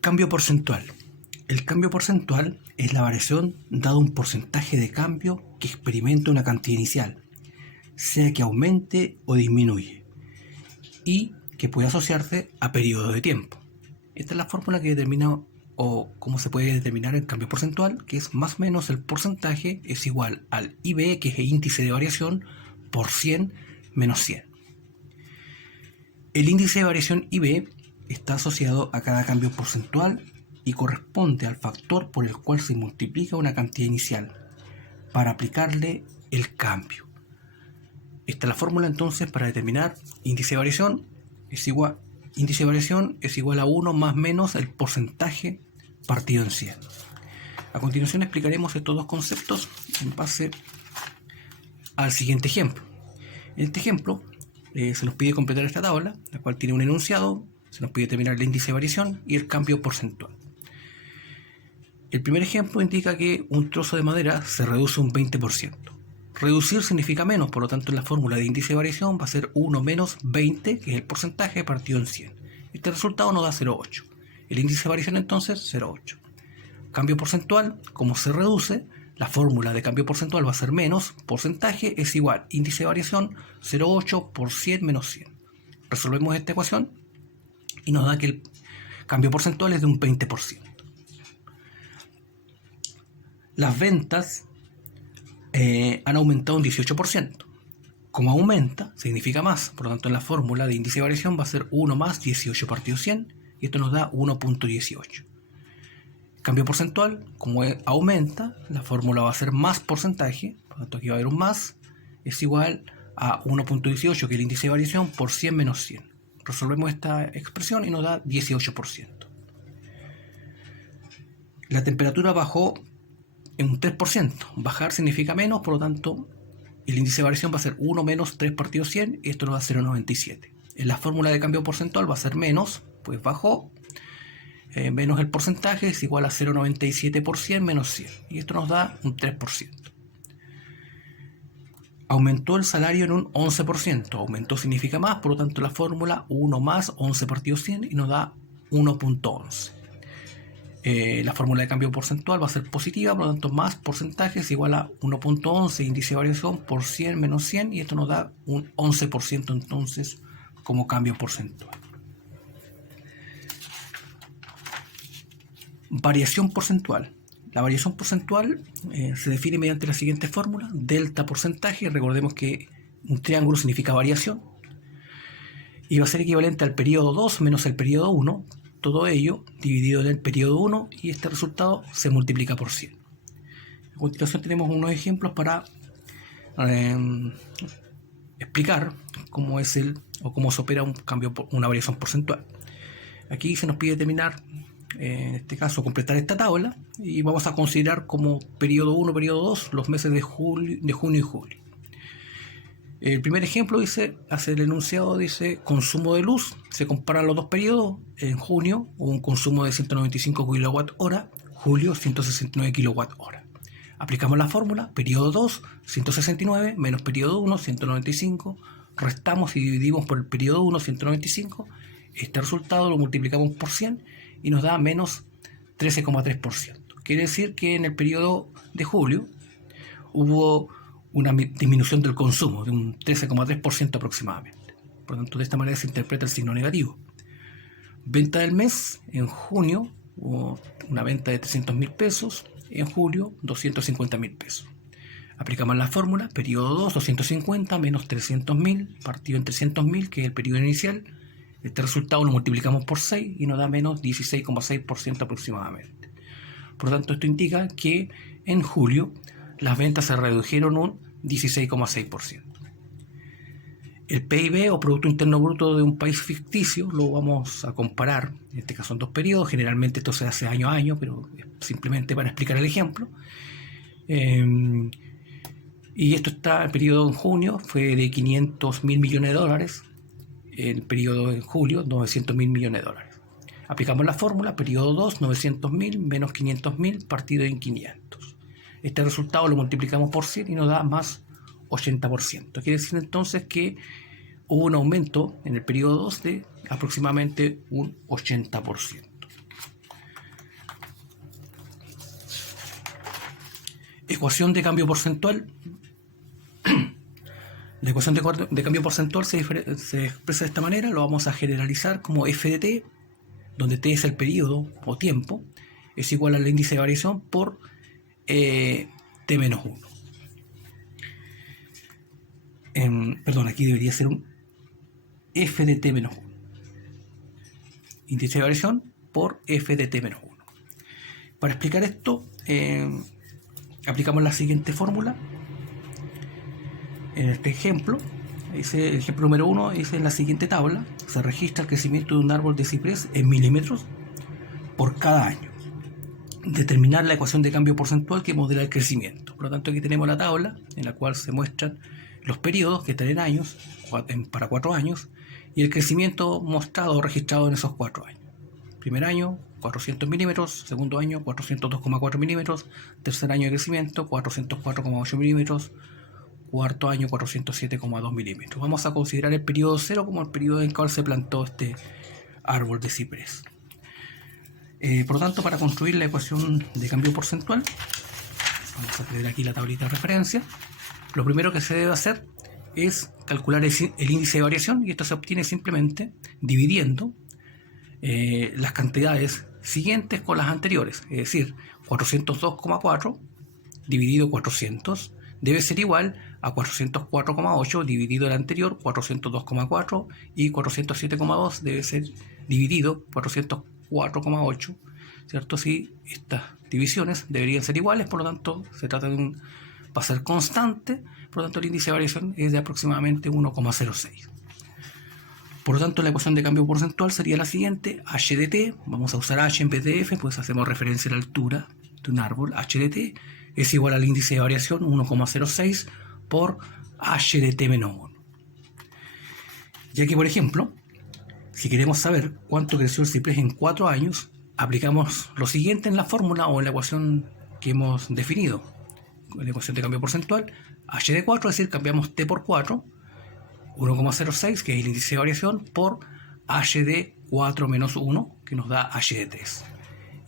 Cambio porcentual. El cambio porcentual es la variación dado un porcentaje de cambio que experimenta una cantidad inicial, sea que aumente o disminuye, y que puede asociarse a periodos de tiempo. Esta es la fórmula que determina o cómo se puede determinar el cambio porcentual, que es más o menos el porcentaje es igual al IB, que es el índice de variación, por 100 menos 100. El índice de variación IB está asociado a cada cambio porcentual y corresponde al factor por el cual se multiplica una cantidad inicial para aplicarle el cambio. Esta es la fórmula entonces para determinar índice de variación es igual a 1 más menos el porcentaje partido en 100. A continuación explicaremos estos dos conceptos en base al siguiente ejemplo. En este ejemplo se nos pide completar esta tabla, la cual tiene un enunciado, se nos pide determinar el índice de variación y el cambio porcentual. El primer ejemplo indica que un trozo de madera se reduce un 20%. Reducir significa menos, por lo tanto en la fórmula de índice de variación va a ser 1 menos 20, que es el porcentaje partido en 100. Este resultado nos da 0,8. El índice de variación entonces 0,8. Cambio porcentual, como se reduce, la fórmula de cambio porcentual va a ser menos, porcentaje es igual, índice de variación 0,8 por 100 menos 100. Resolvemos esta ecuación y nos da que el cambio porcentual es de un 20%. Las ventas han aumentado un 18%. Como aumenta, significa más. Por lo tanto, en la fórmula de índice de variación va a ser 1 más 18 partido 100 y esto nos da 1.18. Cambio porcentual, como aumenta, la fórmula va a ser más porcentaje, por lo tanto aquí va a haber un más, es igual a 1.18, que es el índice de variación, por 100 menos 100. Resolvemos esta expresión y nos da 18%. La temperatura bajó en un 3%. Bajar significa menos, por lo tanto el índice de variación va a ser 1 menos 3 partido 100 y esto nos da 0,97. En la fórmula de cambio porcentual va a ser menos, pues bajó, menos el porcentaje es igual a 0,97 por 100 menos 100 y esto nos da un 3%. Aumentó el salario en un 11%. Aumentó significa más, por lo tanto la fórmula 1 más 11 partido 100 y nos da 1.11. La fórmula de cambio porcentual va a ser positiva, por lo tanto más porcentaje es igual a 1.11 índice de variación por 100 menos 100 y esto nos da un 11% entonces como cambio porcentual. Variación porcentual. La variación porcentual se define mediante la siguiente fórmula: delta porcentaje. Recordemos que un triángulo significa variación y va a ser equivalente al periodo 2 menos el periodo 1. Todo ello dividido en el periodo 1 y este resultado se multiplica por 100. A continuación tenemos unos ejemplos para explicar cómo es cómo se opera una variación porcentual. Aquí se nos pide determinar, en este caso completar esta tabla, y vamos a considerar como periodo 1, periodo 2 los meses de junio y julio. El primer ejemplo hace el enunciado, dice consumo de luz, se comparan los dos periodos. En junio hubo un consumo de 195 kWh, julio 169 kWh. Aplicamos la fórmula, periodo 2, 169, menos periodo 1, 195, restamos y dividimos por el periodo 1, 195, este resultado lo multiplicamos por 100 y nos da menos 13,3%. Quiere decir que en el periodo de julio hubo una disminución del consumo de un 13,3% aproximadamente. Por lo tanto, de esta manera se interpreta el signo negativo. Venta del mes: en junio hubo una venta de 300.000 pesos, en julio 250.000 pesos. Aplicamos la fórmula, periodo 2, 250 menos 300.000 partido en 300.000, que es el periodo inicial. Este resultado lo multiplicamos por 6 y nos da menos 16,6% aproximadamente. Por lo tanto, esto indica que en julio las ventas se redujeron un 16,6%. El PIB o Producto Interno Bruto de un país ficticio lo vamos a comparar, en este caso en dos periodos. Generalmente esto se hace año a año, pero simplemente para explicar el ejemplo. Y esto está, el periodo en junio fue de 500.000 millones de dólares, el periodo en julio 900.000 millones de dólares. Aplicamos la fórmula, periodo 2, 900.000 menos 500.000 partido en 500. Este resultado lo multiplicamos por 100 y nos da más 80%. Quiere decir entonces que hubo un aumento en el periodo 2 de aproximadamente un 80%. ecuación de cambio porcentual. La ecuación de cambio porcentual se expresa de esta manera. Lo vamos a generalizar como f de t, donde t es el periodo o tiempo, es igual al índice de variación por t menos 1. Perdón, aquí debería ser un f de t menos 1. Índice de variación por f de t menos 1. Para explicar esto, aplicamos la siguiente fórmula. En este ejemplo, el ejemplo número 1 dice en la siguiente tabla, se registra el crecimiento de un árbol de ciprés en milímetros por cada año. Determinar la ecuación de cambio porcentual que modela el crecimiento. Por lo tanto, aquí tenemos la tabla en la cual se muestran los periodos que están en años, para 4 años, y el crecimiento mostrado o registrado en esos 4 años. Primer año, 400 milímetros, segundo año, 402,4 milímetros, tercer año de crecimiento, 404,8 milímetros, cuarto año, 407,2 milímetros. Vamos a considerar el periodo 0 como el periodo en el cual se plantó este árbol de ciprés. Por lo tanto, para construir la ecuación de cambio porcentual, vamos a tener aquí la tablita de referencia. Lo primero que se debe hacer es calcular el índice de variación, y esto se obtiene simplemente dividiendo las cantidades siguientes con las anteriores. Es decir, 402,4 dividido 400 debe ser igual a 404,8 dividido el anterior, 402,4, y 407,2 debe ser dividido 404,8, ¿cierto? Si estas divisiones deberían ser iguales, por lo tanto se trata de va a ser constante, por lo tanto el índice de variación es de aproximadamente 1,06. Por lo tanto, la ecuación de cambio porcentual sería la siguiente: h de t, vamos a usar h en vez de f, pues hacemos referencia a la altura de un árbol. H de t es igual al índice de variación 1,06 por h de t menos 1. Ya que, por ejemplo, si queremos saber cuánto creció el ciprés en 4 años, aplicamos lo siguiente en la fórmula o en la ecuación que hemos definido. La ecuación de cambio porcentual, h de 4, es decir, cambiamos t por 4, 1,06, que es el índice de variación, por h de 4 menos 1, que nos da h de 3.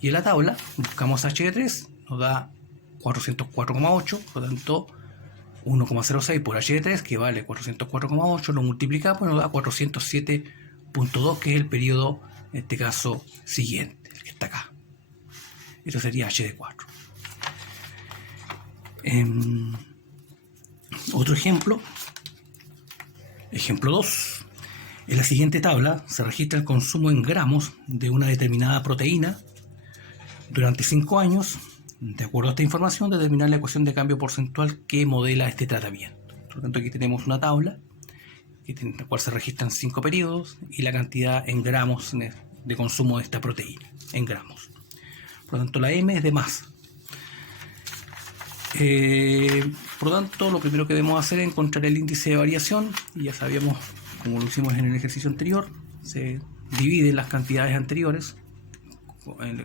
Y en la tabla buscamos h de 3, nos da 404,8, por lo tanto 1,06 por h de 3, que vale 404,8, lo multiplicamos y nos da 407,2, que es el periodo, en este caso, siguiente, el que está acá. Eso sería h de 4. Otro ejemplo, ejemplo 2. En la siguiente tabla se registra el consumo en gramos de una determinada proteína durante 5 años. De acuerdo a esta información, determinar la ecuación de cambio porcentual que modela este tratamiento. Por lo tanto, aquí tenemos una tabla en la cual se registran 5 periodos y la cantidad en gramos de consumo de esta proteína, en gramos. Por lo tanto, la M es de masa. Por lo tanto, lo primero que debemos hacer es encontrar el índice de variación, y ya sabíamos, como lo hicimos en el ejercicio anterior, se dividen las cantidades anteriores,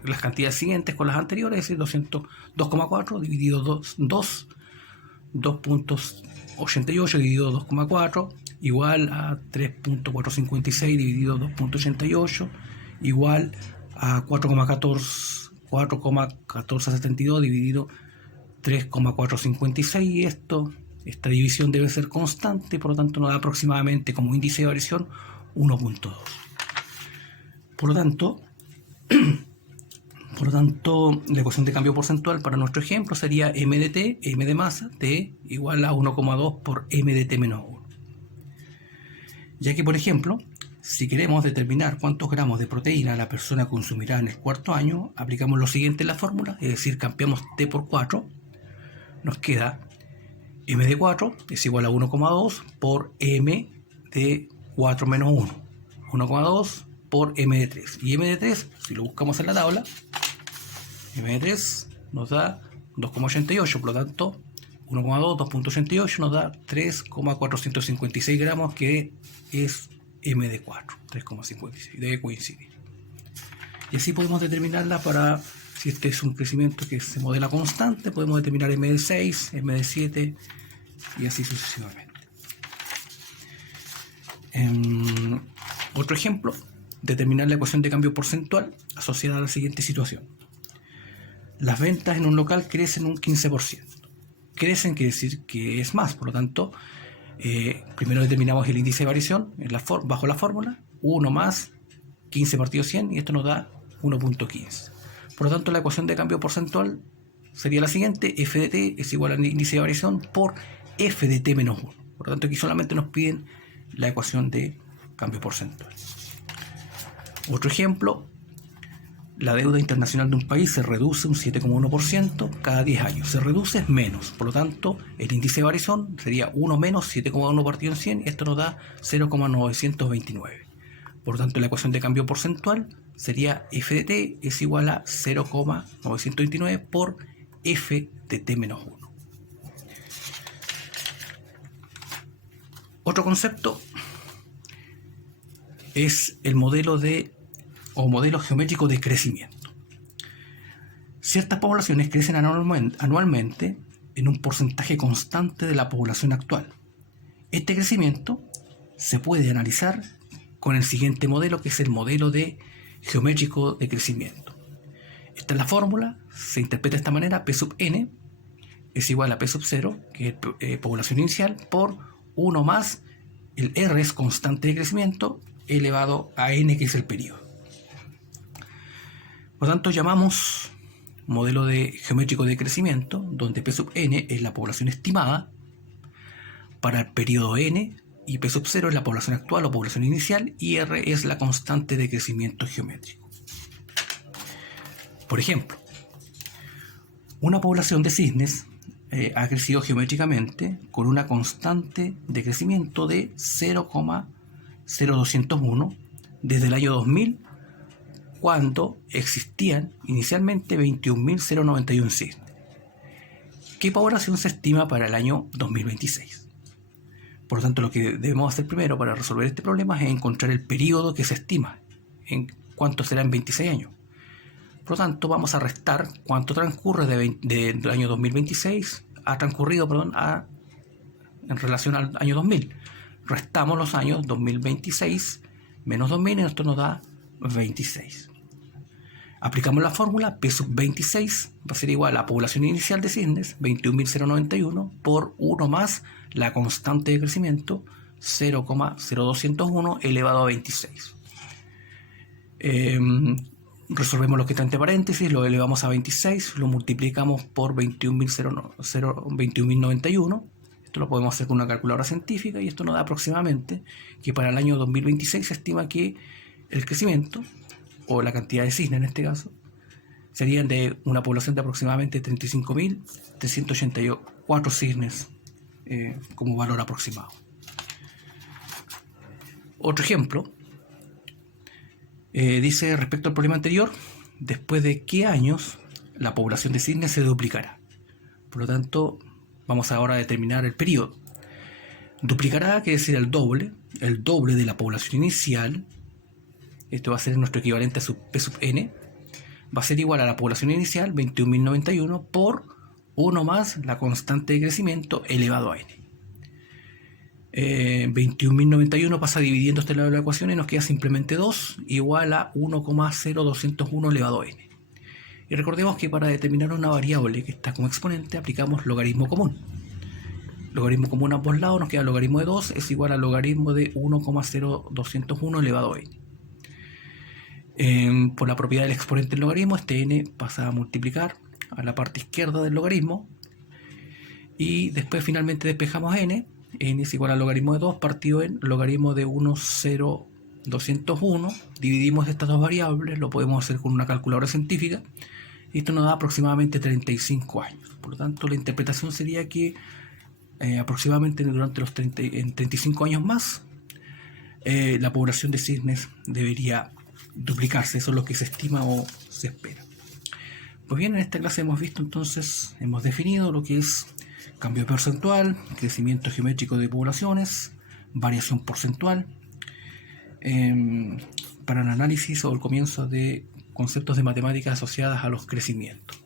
las cantidades siguientes con las anteriores, es decir, 202,4 dividido 2.88 dividido 2,4 igual a 3.456 dividido 2.88 igual a 4,1472 dividido 3,456, y esta división debe ser constante, por lo tanto nos da aproximadamente como índice de variación 1.2. Por lo tanto, la ecuación de cambio porcentual para nuestro ejemplo sería m de t, m de masa, t igual a 1,2 por m de t menos 1. Ya que, por ejemplo, si queremos determinar cuántos gramos de proteína la persona consumirá en el 4º año, aplicamos lo siguiente en la fórmula, es decir, cambiamos t por 4, nos queda m de 4 es igual a 1,2 por m de 4 menos 1, 1,2 por m de 3. Y m de 3, si lo buscamos en la tabla, m de 3 nos da 2,88, por lo tanto 1,2, 2.88 nos da 3,456 gramos, que es m de 4, 3,56, debe coincidir. Y así podemos determinarla para, si este es un crecimiento que se modela constante, podemos determinar m de 6, m de 7 y así sucesivamente. Otro ejemplo, determinar la ecuación de cambio porcentual asociada a la siguiente situación. Las ventas en un local crecen un 15%. crecen quiere decir que es más. Por lo tanto, primero determinamos el índice de variación bajo la fórmula, 1 más 15 partido 100, y esto nos da 1.15. Por lo tanto, la ecuación de cambio porcentual sería la siguiente: f de t es igual al índice de variación por f de t menos 1. Por lo tanto, aquí solamente nos piden la ecuación de cambio porcentual. Otro ejemplo: la deuda internacional de un país se reduce un 7,1% cada 10 años. Se reduce es menos, por lo tanto, el índice de variación sería 1 menos 7,1 partido en 100, y esto nos da 0,929. Por lo tanto, la ecuación de cambio porcentual sería f de t es igual a 0,929 por f de t menos 1. Otro concepto es el modelo geométrico de crecimiento. Ciertas poblaciones crecen anualmente en un porcentaje constante de la población actual. Este crecimiento se puede analizar con el siguiente modelo, que es el modelo geométrico de crecimiento. Esta es la fórmula, se interpreta de esta manera: P sub n es igual a P sub 0, que es población inicial, por 1 más el R es constante de crecimiento elevado a n, que es el periodo. Por lo tanto, llamamos modelo geométrico de crecimiento, donde P sub n es la población estimada para el periodo n, y P sub 0 es la población actual o población inicial, y R es la constante de crecimiento geométrico. Por ejemplo, una población de cisnes ha crecido geométricamente con una constante de crecimiento de 0,0201 desde el año 2000, cuando existían inicialmente 21.091 cisnes. ¿Qué población se estima para el año 2026? Por lo tanto, lo que debemos hacer primero para resolver este problema es encontrar el periodo que se estima, en cuánto será en 26 años. Por lo tanto, vamos a restar cuánto transcurre del año 2026 en relación al año 2000. Restamos los años 2026 menos 2000, y esto nos da 26. Aplicamos la fórmula: P sub 26 va a ser igual a la población inicial de cisnes, 21.091, por 1 más la constante de crecimiento, 0,0201 elevado a 26. Resolvemos lo que está entre paréntesis, lo elevamos a 26, lo multiplicamos por 21.091. Esto lo podemos hacer con una calculadora científica, y esto nos da aproximadamente que para el año 2026 se estima que el crecimiento, o la cantidad de cisnes en este caso, serían de una población de aproximadamente 35.384 cisnes como valor aproximado. Otro ejemplo dice, respecto al problema anterior, después de qué años la población de cisnes se duplicará. Por lo tanto, vamos ahora a determinar el periodo. Duplicará quiere decir el doble de la población inicial. Esto va a ser nuestro equivalente a P sub n. Va a ser igual a la población inicial, 21.091, por 1 más la constante de crecimiento elevado a n. 21.091 pasa dividiendo este lado de la ecuación y nos queda simplemente 2, igual a 1,0201 elevado a n. Y recordemos que para determinar una variable que está como exponente aplicamos logaritmo común. Logaritmo común a ambos lados, nos queda logaritmo de 2 es igual al logaritmo de 1,0201 elevado a n. Por la propiedad del exponente del logaritmo, este n pasa a multiplicar a la parte izquierda del logaritmo, y después finalmente despejamos n es igual al logaritmo de 2 partido en logaritmo de 1,0201. Dividimos estas dos variables, lo podemos hacer con una calculadora científica, y esto nos da aproximadamente 35 años. Por lo tanto, la interpretación sería que aproximadamente durante en 35 años más la población de cisnes debería duplicarse. Eso es lo que se estima o se espera. Pues bien, en esta clase hemos definido lo que es cambio porcentual, crecimiento geométrico de poblaciones, variación porcentual, para el análisis o el comienzo de conceptos de matemáticas asociadas a los crecimientos.